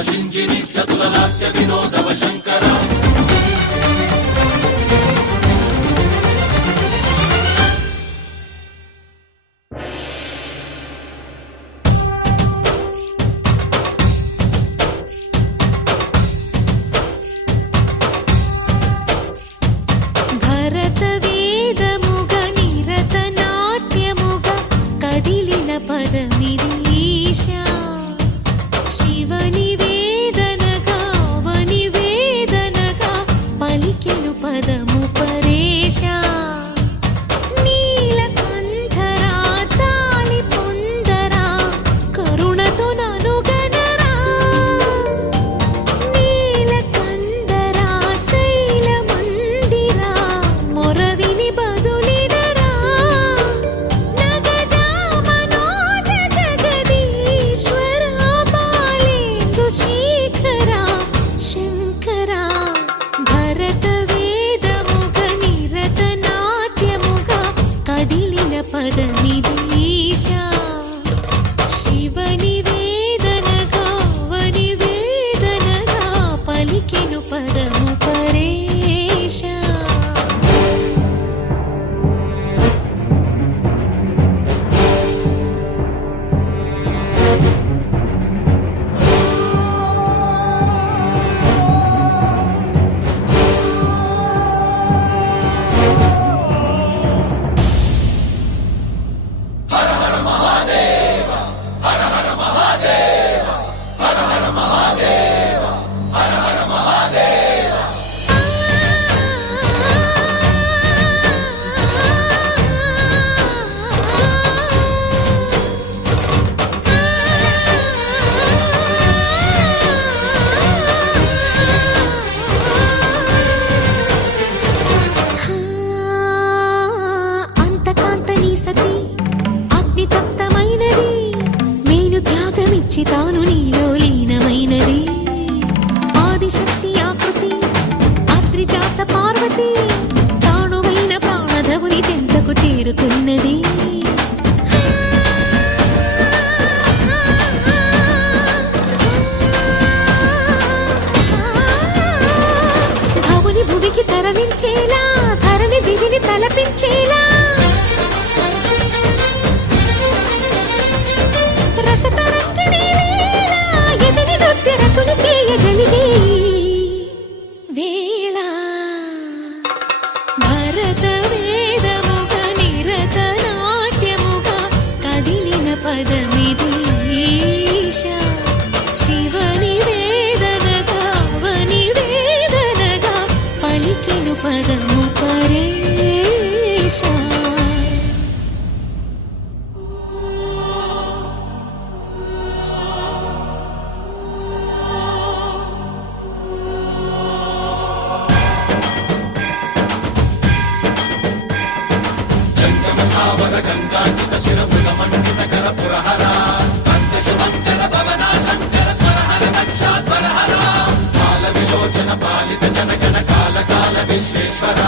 शिञ्जिनि चतुललास्य विनोदव शङ्करा తాను నీలో లీనమైనది ఆదిశక్తి ఆకృతి అత్రిజాత పార్వతి తానువైన ప్రాణధవుని చెంతకు చేరుకున్నది భవుని భువికి తరలించేలా ధరణి దివిని తలపించేలా చేయగలిగే వేళ భరత వేదముగ నిరత నాట్యముగ కదిలిన పదమిది ఈశా శివని వేదనగా వని వేదనగా పలికెను పదము పరేశా गंगाचित शिरभुज मंडित कर पुरहरा कंद शुभंकर भवना शंकर स्वरहर दक्षाध्वरहरा काल विलोचन पालित जनगण काल काल विश्वेश्वरा